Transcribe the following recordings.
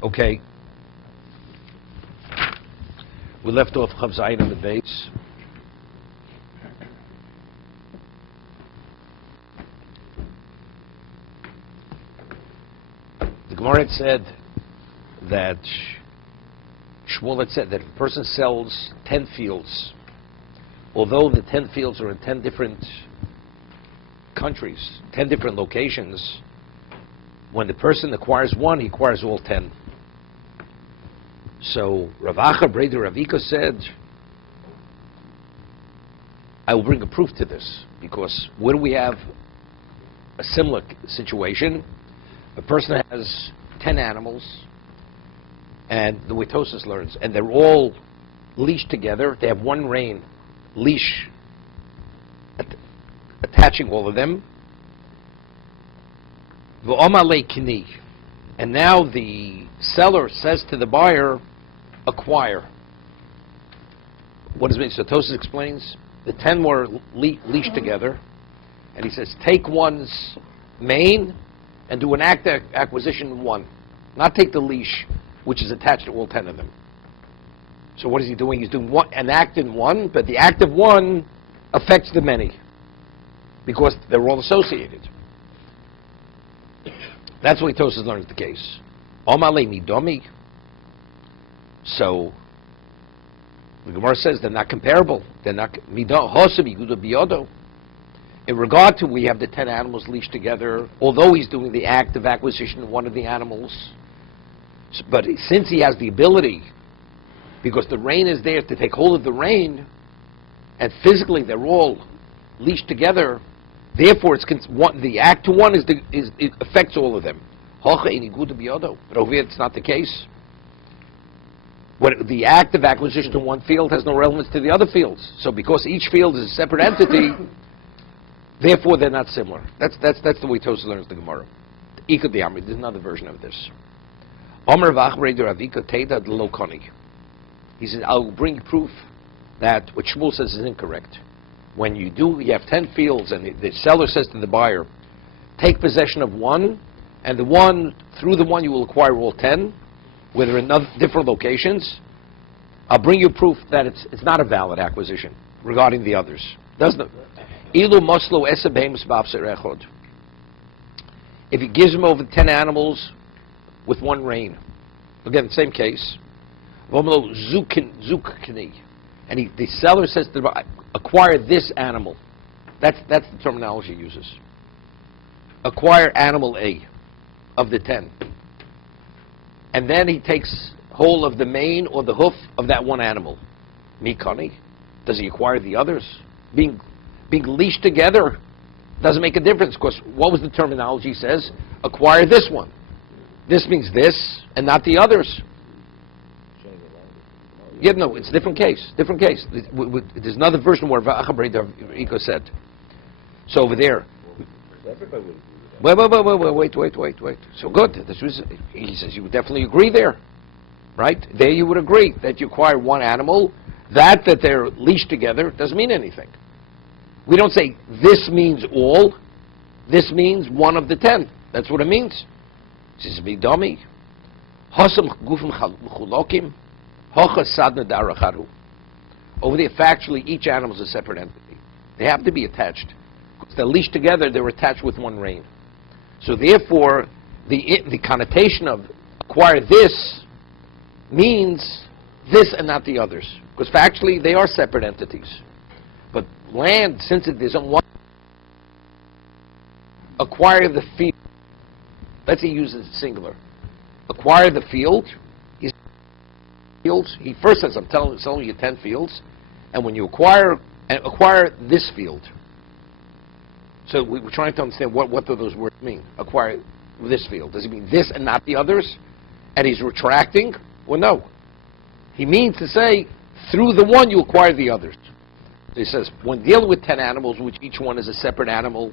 Okay. We left off Chav Zayin on the base. The Gemara had said that Shmuel had said that if a person sells 10 fields, although the 10 fields are in 10 different countries, 10 different locations, when the person acquires one, he acquires all 10. So Rav Acha Breder Ravika said, I will bring a proof to this, because when we have a similar situation, a person has 10 animals, and the way Tosas learns, and they're all leashed together, they have one rein leash attaching all of them. And now the seller says to the buyer, acquire. What does it mean? So Tosas explains, the 10 were leashed together, and he says, take one's mane and do an acquisition in one. Not take the leash, which is attached to all 10 of them. So what is he doing? He's doing an act in one, but the act of one affects the many, because they're all associated. That's what Tosas learns the case. Omale midomi. So the Gemara says they're not comparable. They're not biodo. In regard to, we have the 10 animals leashed together, although he's doing the act of acquisition of one of the animals, but since he has the ability, because the rein is there to take hold of the rein, and physically they're all leashed together, therefore it's the act to one it affects all of them. But over here it's not the case. The act of acquisition to one field has no relevance to the other fields. So because each field is a separate entity, therefore they're not similar. That's the way Tosas learns the Gemara. There's another version of this. He says, I'll bring proof that what Shmuel says is incorrect. When you have 10 fields, and the seller says to the buyer, take possession of one, and through the one you will acquire all 10, whether in different locations. I'll bring you proof that it's not a valid acquisition regarding the others. Doesn't it? If he gives him over 10 animals with one rein, again, same case, and the seller says to the buyer, acquire this animal. That's the terminology he uses. Acquire animal A of the 10. And then he takes hold of the mane or the hoof of that one animal. Mikani. Does he acquire the others? Being leashed together doesn't make a difference, because what was the terminology says? Acquire this one. This means this and not the others. Yeah, no, it's a different case. Different case. There's another version where Iko said. So over there. Wait. So good. He says you would definitely agree there, right? There you would agree that you acquire one animal. That they're leashed together doesn't mean anything. We don't say this means all. This means one of the 10. That's what it means. He says, "Midami, hasam gufim chulokim, hochas sadna daracharu." Over there, factually, each animal is a separate entity. They have to be attached. If they're leashed together, they're attached with one rein. So therefore, the connotation of acquire this means this and not the others. Because factually, they are separate entities. But land, since it isn't one, acquire the field. Let's say he uses it singular. Acquire the field. He first says, I'm selling you 10 fields, and when you acquire this field. So we're trying to understand what do those words mean. Acquire this field. Does he mean this and not the others? And he's retracting? Well, no. He means to say, through the one you acquire the others. So he says, when dealing with 10 animals, which each one is a separate animal,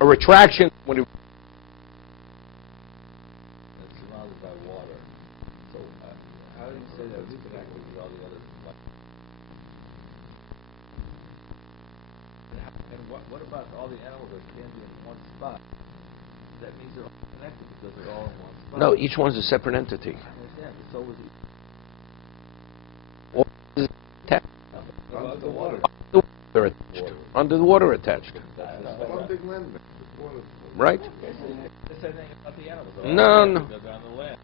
a retraction when it surrounded by water. So how do you say that it's connected with all the others? what about all the animals that can be in one spot? That means they're all connected because they're all in one spot. No, each one's a separate entity. I understand, but so was All is attached. about the water. They're attached. Under the water attached. One big land. Right? The same thing about the animals. No, no. Because they're on the land.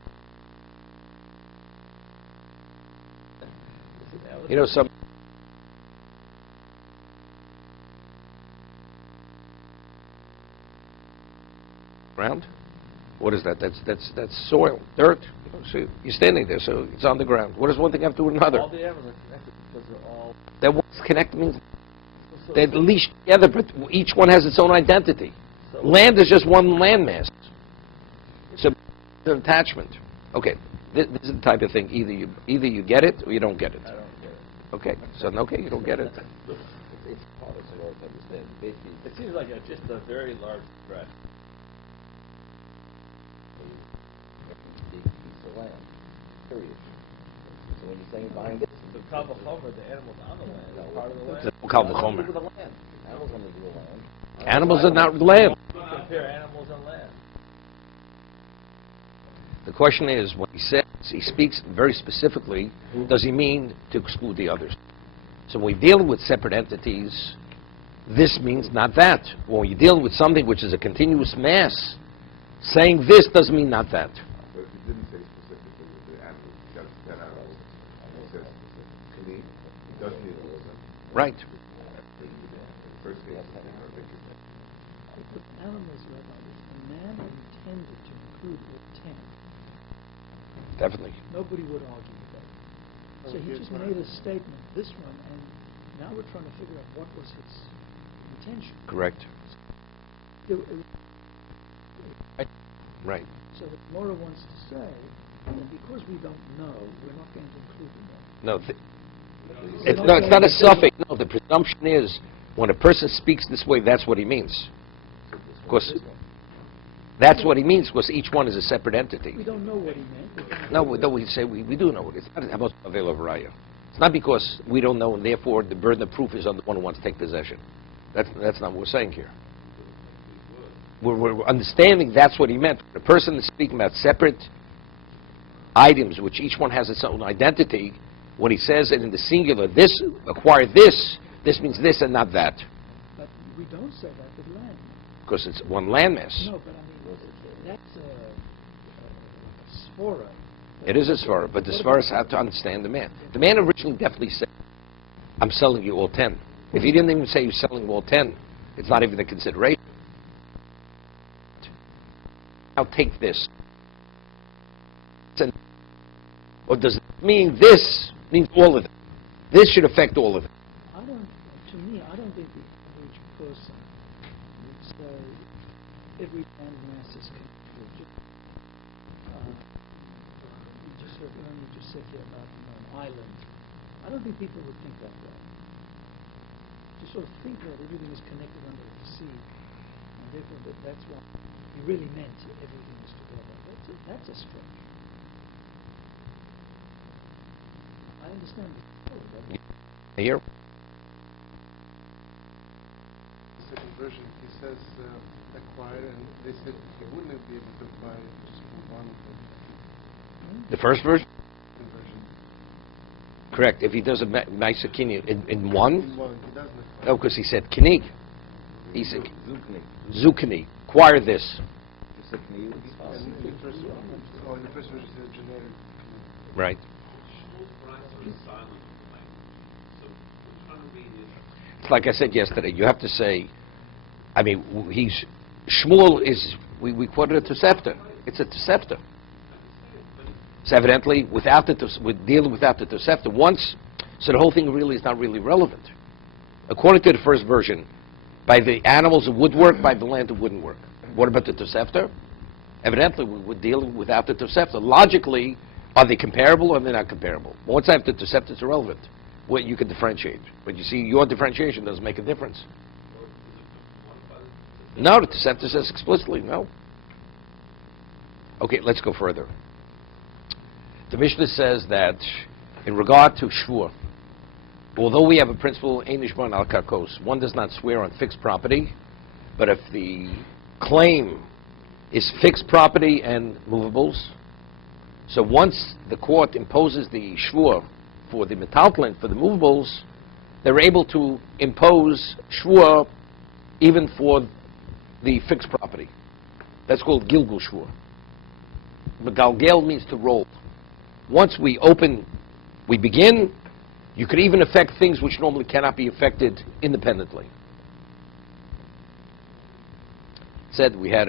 You know, some ground. What is that? That's soil, dirt. So you're standing there, so it's on the ground. What does one thing have to do with another? All the animals are connected because they're all... That what's connected means So- they're leashed together, but each one has its own identity. Land is just one landmass. So it's an attachment. Okay, this is the type of thing. Either you get it or you don't get it. I don't get it. Okay, so okay, you don't get it. It's hard as well to understand. Basically, it seems like just a very large stretch. Big piece of land. Period. So when you're saying buying this, the Kal V'chomer, the animals on the land, is part of the land. Kal V'chomer. Nothing to do with the land. Animals only do with land. Animals are not land. Compare animals and land. The question is, when he says, he speaks very specifically, does he mean to exclude the others? So when we deal with separate entities, this means not that. When you deal with something which is a continuous mass, saying this doesn't mean not that. But if he didn't say specifically with the animals, just 10 animals, he says, Kli, he does need a little bit. Right. First case, With animals, Rabbi, if the man intended to include all 10, Definitely. nobody would argue with that. So he just made a statement, this one, and now we're trying to figure out what was his intention. Correct. Right. So the Gemara wants to say that because we don't know, we're not going to include them. No, it's not a suffix. No, the presumption is when a person speaks this way, that's what he means. Of course, that's what he means, because each one is a separate entity. We don't know what he meant. No, we say we do know it. It's not about avail of raya. It's not because we don't know, and therefore the burden of proof is on the one who wants to take possession. That's not what we're saying here. We're understanding that's what he meant. The person is speaking about separate items, which each one has its own identity. When he says it in the singular, this, acquire this means this and not that. But we don't say that with land. Because it's one landmass. No, but I mean, that's a svara. It is a svara, but the svaras have to understand the man. The man originally definitely said, I'm selling you all 10. If he didn't even say he's selling you all 10, it's not even a consideration. Now take this. Or does it mean this means all of it? This should affect all of it. I don't think the average person would say every landmass is connected. You just sort of only just sit here about an island. I don't think people would think that way. To sort of think that everything is connected under the sea, and therefore that's what he really meant. Everything is together. That's a stretch. I understand the Here? The second version, he says acquire, and they said he wouldn't be able to acquire just from one The first version? version. Correct. If he does a nice kini in one, In one, he doesn't acquire. no, because he said kinig. He said Zukni. zukni. Acquire this. You said Kni. And in the first one, in the first version, he says generic. Right. It's like I said yesterday, you have to say, I mean, Shmuel is, we quoted a Tosefta. It's a Tosefta. So evidently, we're dealing without the Tosefta once, so the whole thing really is not really relevant. According to the first version, by the animals it would work, by the land it wouldn't work. What about the Tosefta? Evidently, we're dealing without the Tosefta. Logically, are they comparable or are they not comparable? Once I have the Tosefta, it's irrelevant. Well, you can differentiate. But you see, your differentiation doesn't make a difference. No, the Tosefta says explicitly, no. Okay, let's go further. The Mishnah says that in regard to Shvur, although we have a principle, ein nishbon al karkos, one does not swear on fixed property, but if the claim is fixed property and movables, so once the court imposes the shvur for the metaltlin, for the movables, they're able to impose shvur even for the fixed property. That's called gilgul shvur. Megalgel means to roll. Once we begin, you could even affect things which normally cannot be affected independently. Said we had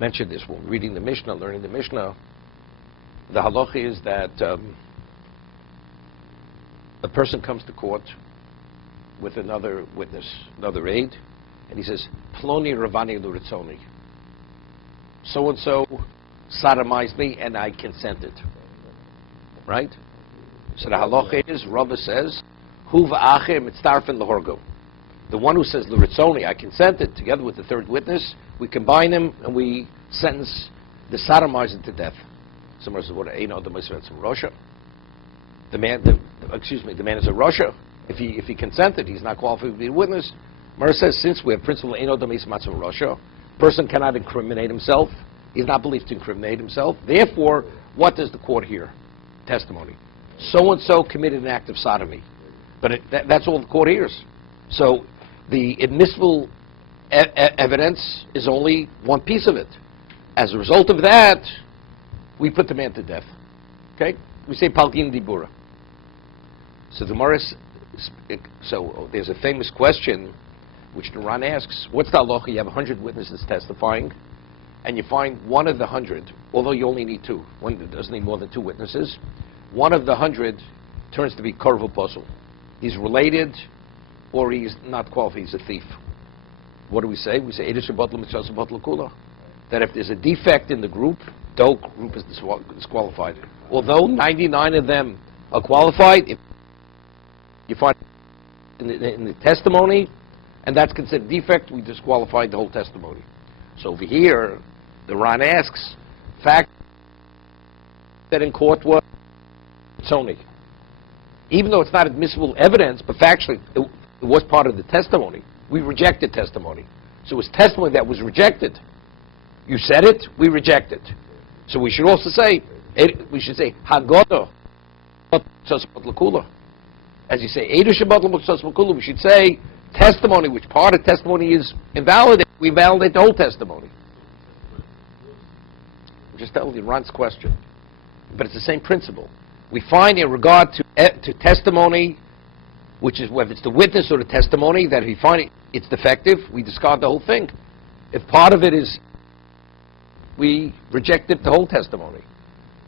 mentioned this when reading the Mishnah, learning the Mishnah. The halacha is that a person comes to court with another witness, another aide, and he says, Ploni Ravani Luritzoni. So-and-so sodomized me and I consented. Right? So the halacha is, Rava says, Hu v'acher mitztarfen lahorgo. The one who says Luritzoni, I consented, together with the third witness, we combine them and we sentence the sodomizer to death. Somebody says, what, the Moshe from Russia? The man is a Russia. If he consented, he's not qualified to be a witness. Mara says, since we have principle Eino Damis Matzah Russia, person cannot incriminate himself. He's not believed to incriminate himself. Therefore, what does the court hear? Testimony. So-and-so committed an act of sodomy. But that's all the court hears. So the admissible evidence is only one piece of it. As a result of that, we put the man to death. Okay? We say Paltin Dibura. So the Morris, so there's a famous question which the Ran asks, what's the halacha? You have 100 witnesses testifying, and you find one of the 100, although you only need 2, one doesn't need more than 2 witnesses, one of the 100 turns to be Korv Apostle. He's related, or he's not qualified, he's a thief. What do we say? We say, that if there's a defect in the group, the whole group is disqualified. Although 99 of them are qualified, if you find in the testimony, and that's considered defect, we disqualified the whole testimony. So over here, the Ran asks, fact that in court was Sony. Even though it's not admissible evidence, but factually it was part of the testimony. We rejected testimony. So it was testimony that was rejected. You said it, we reject it. So we should also say, Hagodo as you say, we should say testimony, which part of testimony is invalidated. We validate the whole testimony. I'm just telling you Ron's question. But it's the same principle. We find in regard to testimony, which is whether it's the witness or the testimony, that if we find it's defective, we discard the whole thing. If part of it is, we reject it, the whole testimony.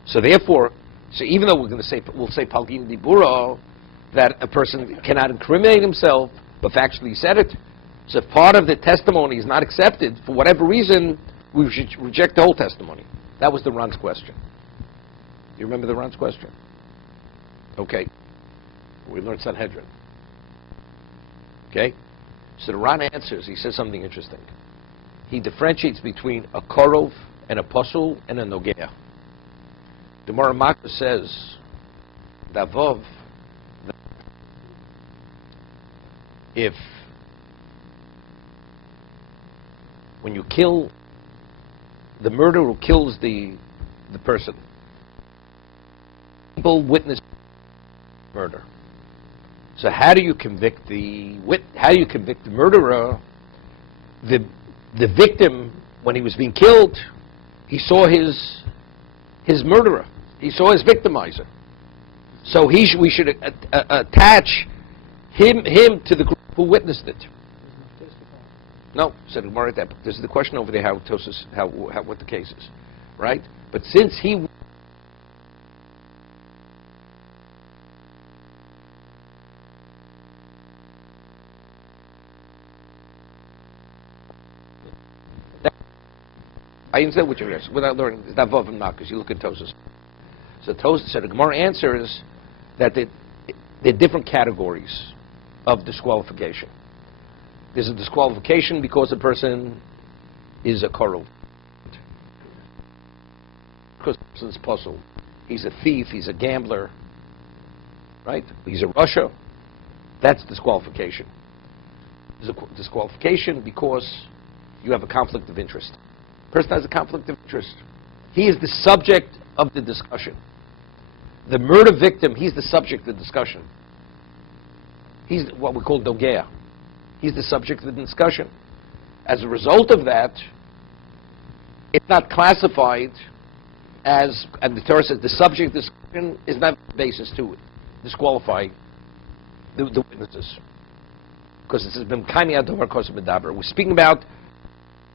So therefore, even though we'll say Palgin Diburo, that a person cannot incriminate himself, but factually said it. So if part of the testimony is not accepted, for whatever reason, we should reject the whole testimony. That was the Ran's question. You remember the Ran's question? Okay. We learned Sanhedrin. Okay? So the Ran answers, he says something interesting. He differentiates between a korov, an apostle, and a nogea. The Maramaka says, Davov, if when you kill the murderer who kills the person, people witness murder. So how do you convict the murderer? The victim, when he was being killed, he saw his murderer. He saw his victimizer. So we should attach him to the group who witnessed it. No, said Gemara. This is the question over there. What the case is, right? But since he I didn't say what you're asking without learning. It's not Vav and not because you look at Tosas. So Tosas said the Gemara answers that there are different categories of disqualification. There's a disqualification because the person is a korov. Because the person's puzzled. He's a thief, he's a gambler, right? He's a Russia, That's disqualification. There's a disqualification because you have a conflict of interest. Person has a conflict of interest. He is the subject of the discussion. The murder victim, he's the subject of the discussion. He's what we call dogea. He's the subject of the discussion. As a result of that, it's not classified as, and the Torah says the subject of the discussion is not the basis to disqualify the witnesses. Because it says, we're speaking about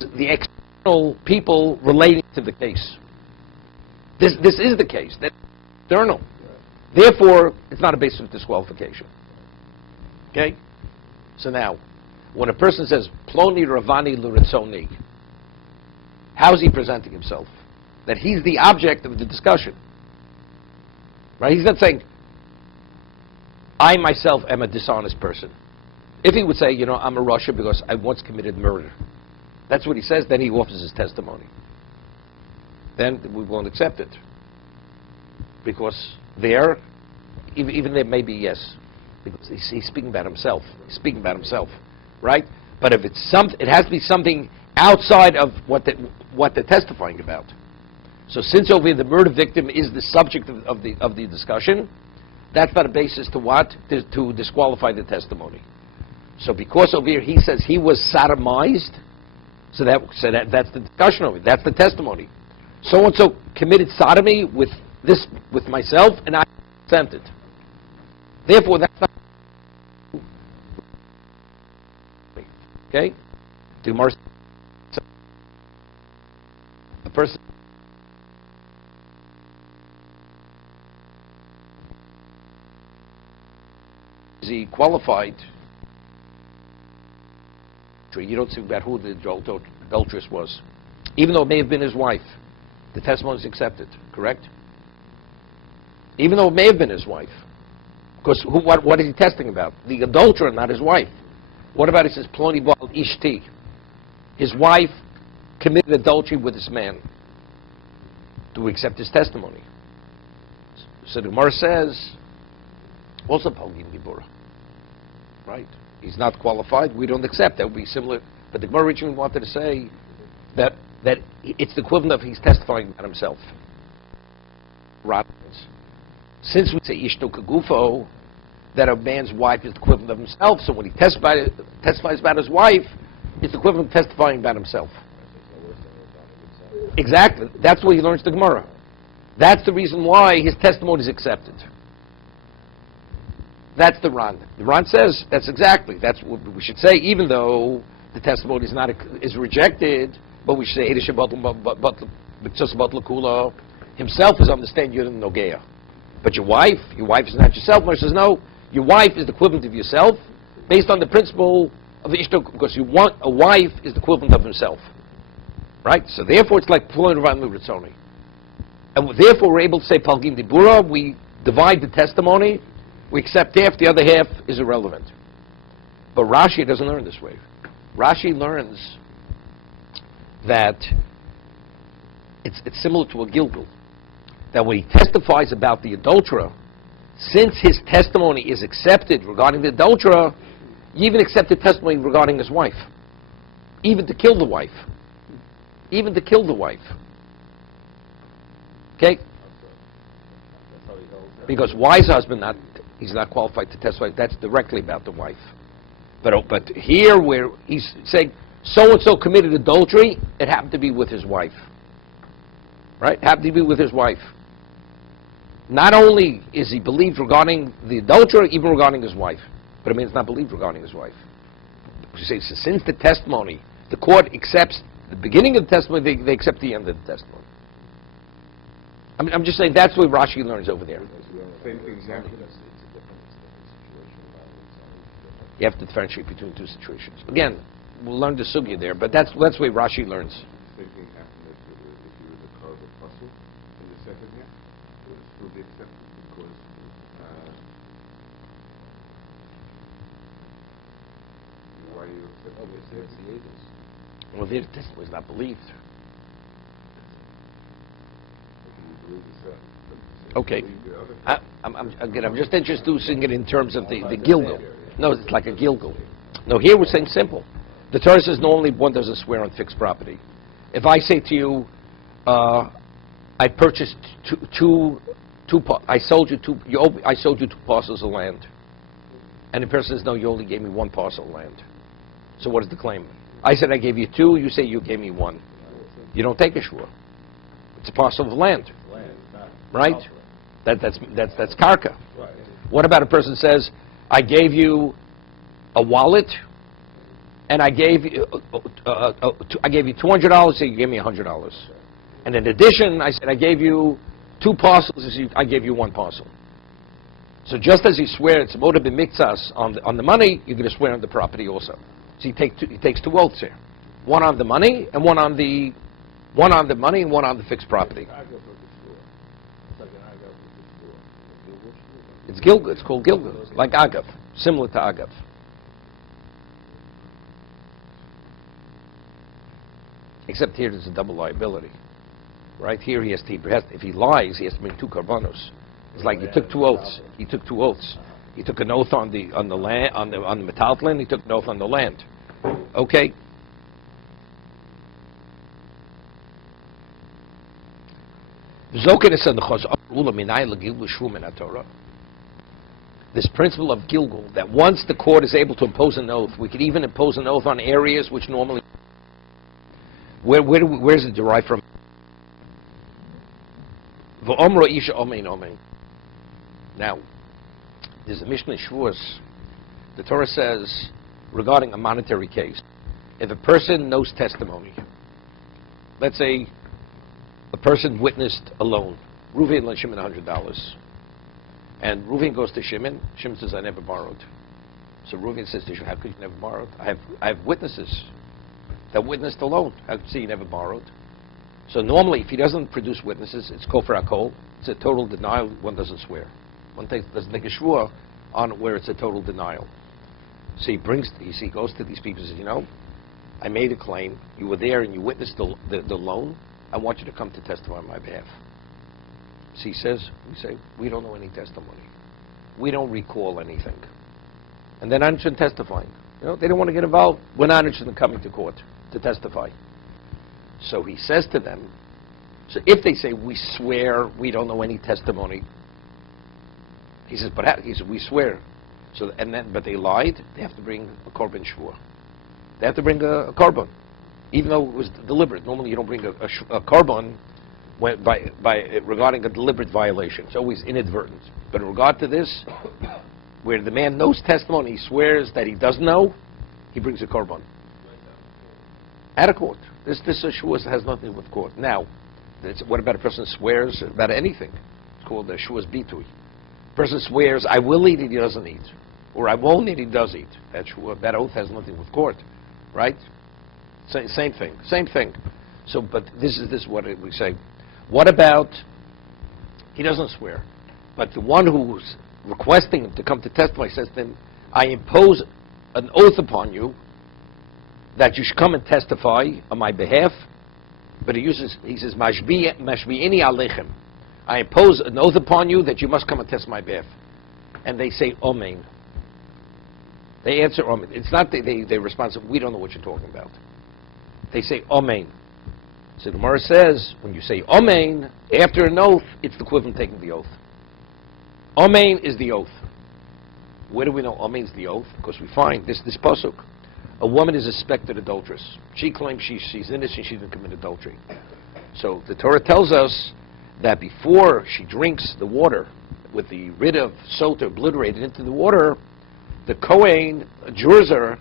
the external people relating to the case. This is the case. That's external. Therefore, it's not a basis of disqualification. Okay? So now, when a person says, Ploni Ravani Luritzoni, how is he presenting himself? That he's the object of the discussion. Right? He's not saying, I myself am a dishonest person. If he would say, I'm a Russia because I once committed murder. That's what he says, then he offers his testimony. Then we won't accept it. Because there, even there may be yes. Because he's speaking about himself. He's speaking about himself. Right? But if it's it has to be something outside of what they're testifying about. So since over here the murder victim is the subject of the discussion, that's not a basis to what? To disqualify the testimony. So because over here he says he was sodomized, so that's the discussion over here. That's the testimony. So and so committed sodomy with myself, and I consented. Therefore, that's not okay. The Gemara, a person is he qualified? You don't speak about who the adulteress was, even though it may have been his wife. The testimony is accepted, correct? Even though it may have been his wife, because what is he testing about? The adulterer, not his wife. What about he says Ploni Bal Ishti? His wife committed adultery with this man. Do we accept his testimony? So the Gemara says, also Palgim Gibura, right? He's not qualified. We don't accept that. Would be similar. But the Gemara originally wanted to say that it's the equivalent of he's testifying about himself. Since we say Ishto Kagufo, that a man's wife is the equivalent of himself, so when he testifies about his wife, it's the equivalent of testifying about himself. Exactly. That's what he learns the Gemara. That's the reason why his testimony is accepted. That's the Ran. The Ran says that's what we should say, even though the testimony is rejected, but we should say himself is understand Yud and Nogea. But your wife is not yourself. Moshe says no, your wife is the equivalent of yourself, based on the principle of the Ishto, because you want a wife is the equivalent of himself. Right? So therefore it's like Pulin Ran Ritzoni. And therefore we're able to say Palgim Dibura, we divide the testimony, we accept half, the other half is irrelevant. But Rashi doesn't learn this way. Rashi learns that it's similar to a Gilgul. That when he testifies about the adulterer, since his testimony is accepted regarding the adulterer, you even accept the testimony regarding his wife. Even to kill the wife. Even to kill the wife. Okay? Because wise husband, he's not qualified to testify. That's directly about the wife. But here where he's saying, so-and-so committed adultery, it happened to be with his wife. Right? Happened to be with his wife. Not only is he believed regarding the adulterer, even regarding his wife. But it's not believed regarding his wife. You say, so since the testimony, the court accepts the beginning of the testimony, they accept the end of the testimony. I'm just saying that's what Rashi learns over there. Same thing happened. You have to differentiate between two situations. Again, we'll learn the sugya there, but that's the way Rashi learns. Same thing happened if you were the cause of puzzle in the second half. It would still be accepted because why you accept it? Well, their testimony is not believed. Okay. I'm just introducing it in terms of the Gilgul. No, it's like a gilgul. No, here we're saying simple. The Torah says normally one doesn't swear on fixed property. If I say to you, I purchased I sold you two parcels of land, and the person says, no, you only gave me one parcel of land. So what is the claim? I said I gave you two. You say you gave me one. You don't take a shvur. It's a parcel of land, right? That's karka. What about a person says, I gave you a wallet, and I gave you $200, so you gave me $100. And in addition, I said I gave you two parcels, so I gave you one parcel. So just as you swear it's moda b'miktsas on the money, you're going to swear on the property also. So he takes two oaths here, one on the money and one on the fixed property. It's gilgul. It's called gilgul, like agav, similar to agav. Except here there's a double liability. Right here he has to, if he lies, he has to bring two karbanos. It's like he took two oaths. He took two oaths. He took an oath on the land, on the metaltlin. He took an oath on the land. Okay. This principle of gilgul, that once the court is able to impose an oath, we could even impose an oath on areas which normally. Where is it derived from? Now, there's a Mishnah Shavuos. The Torah says, regarding a monetary case, if a person knows testimony, let's say a person witnessed a loan, Reuven lent Shimon $100, and Reuven goes to Shimon. Shimon says, I never borrowed. So Reuven says to Shimon, how could you never borrowed? I have witnesses that witnessed the loan. How could you say you never borrowed? So normally, if he doesn't produce witnesses, it's kol for akol. It's a total denial. One doesn't swear. One doesn't make a shvur on where it's a total denial. So he goes to these people and says, you know, I made a claim. You were there and you witnessed the loan. I want you to come to testify on my behalf. So we say, we don't know any testimony. We don't recall anything. And they're not interested in testifying. You know, they don't want to get involved. We're not interested in coming to court to testify. So he says to them, so if they say, we swear, we don't know any testimony, he says, we swear. So, but they lied, they have to bring a korban shvur. They have to bring a korban, even though it was deliberate. Normally you don't bring a korban regarding a deliberate violation. It's always inadvertent. But in regard to this, where the man knows testimony, he swears that he doesn't know, he brings a korban. At a court. This shvuas has nothing to do with court. Now, what about a person swears about anything? It's called the shvuas bitui. A person swears, I will eat it, he doesn't eat. Or I won't eat, he does eat. That oath has nothing with court. Right? Same thing. So, but this is what we say. What about, he doesn't swear, but the one who's requesting him to come to testify says to him, I impose an oath upon you that you should come and testify on my behalf, but he says, mashbi'ini aleichem. I impose an oath upon you that you must come and testify on my behalf. And they say, Amen. They answer, Amen. It's not they respond, we don't know what you're talking about. They say, Amen. So the Gemara says, when you say Amen, after an oath, it's the equivalent of taking the oath. Amen is the oath. Where do we know Amen is the oath? Because we find this pasuk. A woman is a suspected adulteress. She claims she's innocent, she didn't commit adultery. So the Torah tells us that before she drinks the water with the rid of sota obliterated into the water, the Kohen adjures her,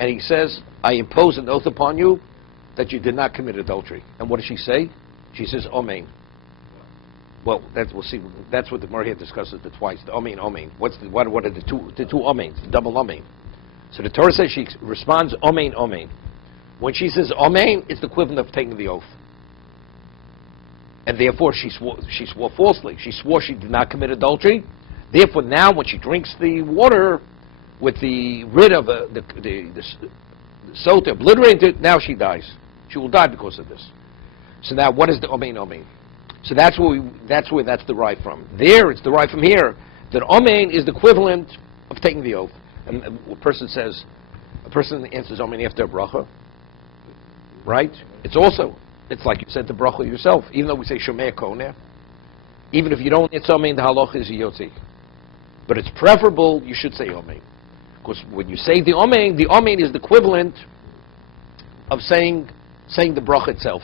and he says, I impose an oath upon you that you did not commit adultery. And what does she say? She says, Amen. Well, we'll see. That's what the Gemara here discusses twice. The Amen, Amen. What are the two Amens? The double Amen. So the Torah says she responds, Amen, Amen. When she says Amen, it's the equivalent of taking the oath. And therefore she swore falsely. She swore she did not commit adultery. Therefore now when she drinks the water with the rid of the sota obliterated, now she dies. She will die because of this. So now what is the Amen, Amen? So that's where that's derived from. There it's derived from here that Amen is the equivalent of taking the oath. and a person answers Amen after a bracha, right? It's like you said the bracha yourself. Even though we say Shomei Koneh, even if you don't answer Amen, the halacha is a yotzi. But it's preferable you should say Amen. Because when you say the Amen is the equivalent of saying the bracha itself.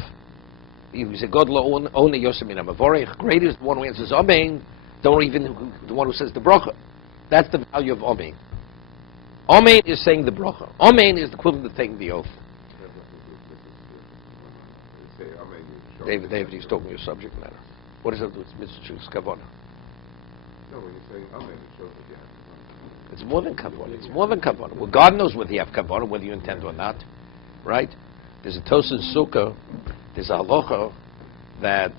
You say God lo one yosemina mavorech. Great is the one who answers Amen. Don't even the one who says the bracha. That's the value of Amen. Amen is saying the bracha. Amen is the equivalent of saying the oath. David, he's talking your subject matter. What does that do with mitzvah's kavanah? No, when you're saying Amen, it shows that you have kavanah. It's more than kavanah. It's more than kavanah. Well, God knows whether you have kavanah, whether you intend or not, right? There's a Tosas Sukkah. There's a halacha that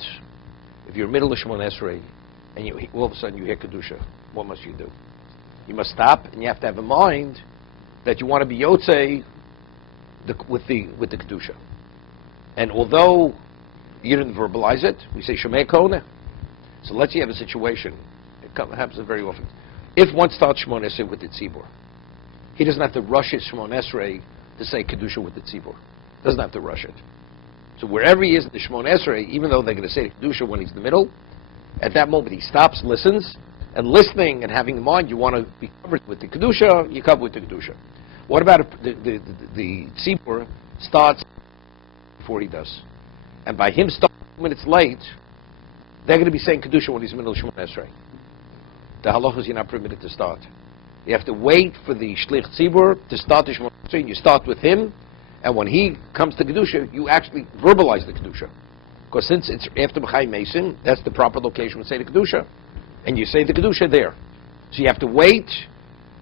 if you're middle of Shemon Esrei and all of a sudden you hear kedusha, what must you do? You must stop, and you have to have in mind that you want to be yotzei with the kedusha. And although you didn't verbalize it, we say Shomei Koneh. So let's say you have a situation. It happens very often. If one starts Shemon Esrei with the tzibur, he doesn't have to rush his Shemon Esrei to say kedusha with the tzibur. Doesn't have to rush it. So wherever he is in the Shemon Esrei, even though they're going to say kedusha when he's in the middle, at that moment he stops, listens, and listening and having in mind you want to be covered with the kedusha, you cover with the kedusha. What about if the tzibur starts before he does? And by him starting 2 minutes late, they're going to be saying kedusha when he's in the middle of Shemon Esrei. The halachas you're not permitted to start. You have to wait for the shlich tzibur to start the Shemon Esrei, and you start with him, and when he comes to kedusha, you actually verbalize the kedusha. Because since it's after B'chai Mason, that's the proper location to say the kedusha. And you say the kedusha there. So you have to wait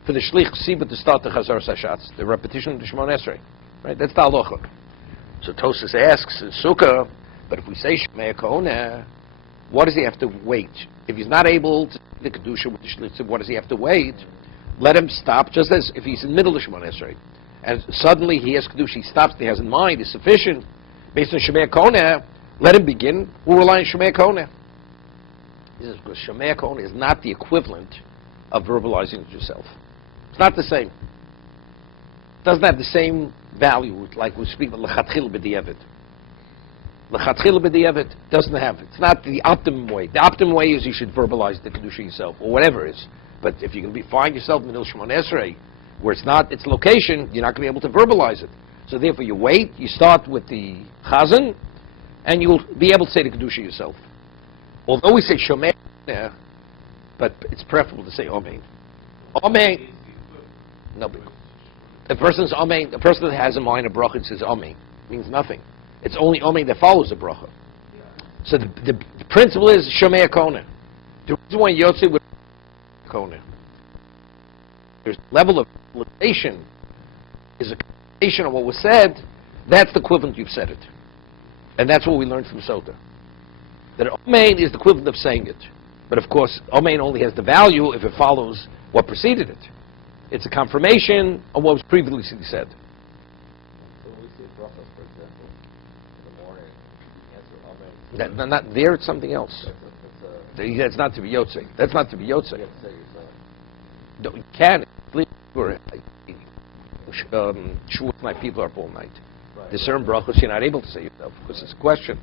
for the shlich tzibur to start the chazar sashatz, the repetition of the Shemon Esrei. Right? That's the halacha. So Tosas asks in Sukkah, but if we say Shemei Koneh, what does he have to wait? If he's not able to do the kedusha with the shlich tzibur, what does he have to wait? Let him stop, just as if he's in the middle of Shemon Esrei, and suddenly he has kedusha, he stops, he has in mind, is sufficient, based on Shemei Koneh, let him begin. We'll rely on Shemei Koneh. He says, because Shemei Koneh is not the equivalent of verbalizing it yourself. It's not the same. It doesn't have the same value, like we speak about L'chatchil b'di'evet. L'chatchil b'di'evet doesn't have it. It's not the optimum way. The optimum way is you should verbalize the kedusha yourself, or whatever it is. But if you can find yourself in the middle of Shemon Esrei, where it's not its location, you're not going to be able to verbalize it. So therefore you wait, you start with the chazan, and you'll be able to say the kedusha yourself. Although we say Shomei, but it's preferable to say Amen. Amen. No, but a person that has in mind a bracha and says Amen means nothing. It's only Amen that follows the bracha. So the principle is Shomei Koneh. The reason why Yotze would Koneh. There's a level of realization is a combination of what was said. That's the equivalent you've said it. And that's what we learned from Sota. That Amen is the equivalent of saying it. But of course, Amen only has the value if it follows what preceded it. It's a confirmation of what was previously said. So when we say brachas, for example, in the morning, answer Amen. Not there, it's something else. That's That's not to be Yotze. That's not to be Yotze. you have to say yourself. No, you can. Shavuot night, people are up all night. Right. There's certain brachos you're not able to say yourself because it's a question.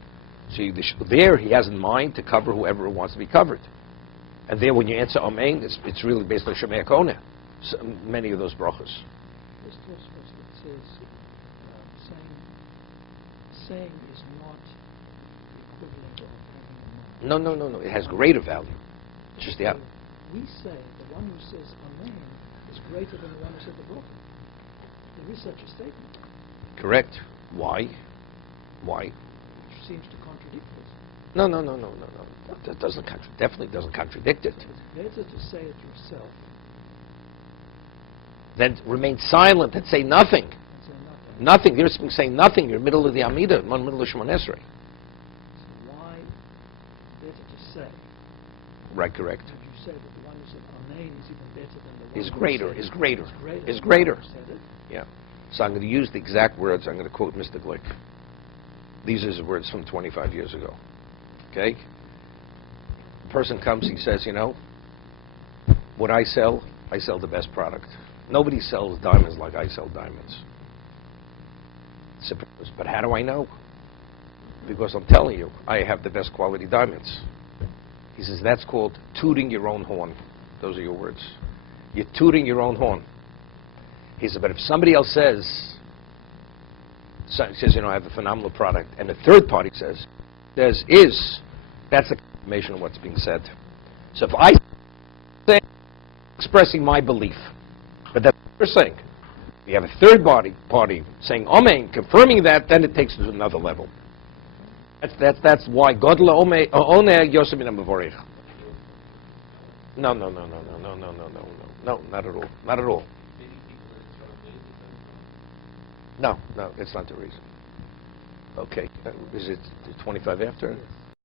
So there he has in mind to cover whoever wants to be covered. And there when you answer Amen, it's really based on Shemei Koneh. So many of those brachos. This Tosfos that says saying is not the equivalent of having a mind. No. It has greater value. It's just the We say the one who says Amen is greater than the one who said the bracha. There is such a statement. correct. Why? Which seems to contradict this. No. That doesn't definitely doesn't contradict it. It's better to say it yourself Then remain silent and say nothing. and say nothing. Nothing. There's saying nothing. You're in the middle of the Amida, in the middle of Shemon Esrei. So why better to say? Right, correct. Would you say that the one who said Amen is even better than the one Is who greater, said is it? greater, Is is greater. than the one who said it? Yeah. So I'm going to use the exact words. I'm going to quote Mr. Glick. These are his words from 25 years ago. Okay? The person comes, he says, what I sell the best product. Nobody sells diamonds like I sell diamonds. But how do I know? Because I'm telling you, I have the best quality diamonds. He says, that's called tooting your own horn. Those are your words. You're tooting your own horn. He said, but if somebody else says, I have a phenomenal product, and the third party says, that's a confirmation of what's being said. So if I say, expressing my belief, but that's what you're saying. You have a third party saying Amen, confirming that, then it takes it to another level. That's why Godla One Yosef Min HaMavorech. No, not at all. Not at all. No, it's not the reason. Okay, is it 25 after?